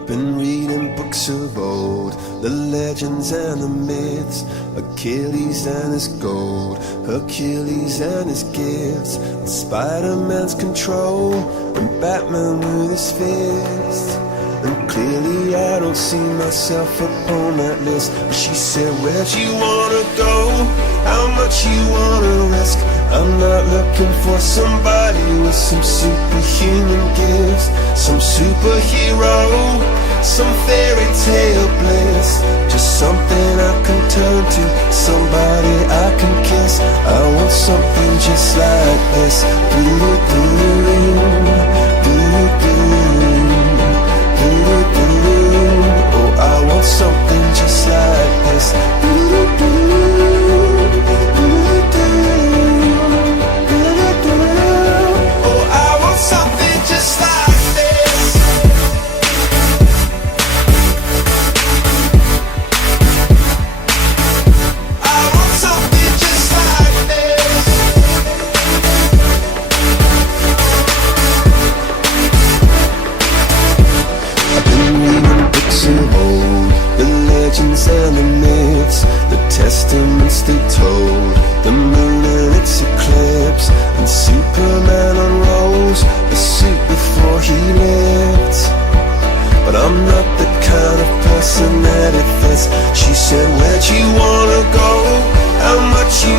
I've been reading books of old, the legends and the myths, Achilles and his gold, Hercules and his gifts, and Spider-Man's control, and Batman with his fists. And clearly I don't see myself upon that list. But she said, where'd you wanna go? How much you wanna risk? I'm not looking for somebody with some superhuman gifts, some superhero, some fairy tale bliss. Just something I can turn to, somebody I can kiss. I want something just like this. Oh, I want something just like this. Oh, I want something just like this. I want something just like this. I've been reading books of old, the legends and the myths, the testaments they told, the moon and its eclipse, and Superman unrolls a suit before he lived. But I'm not the kind of person that it fits. She said, where'd you wanna go? How much you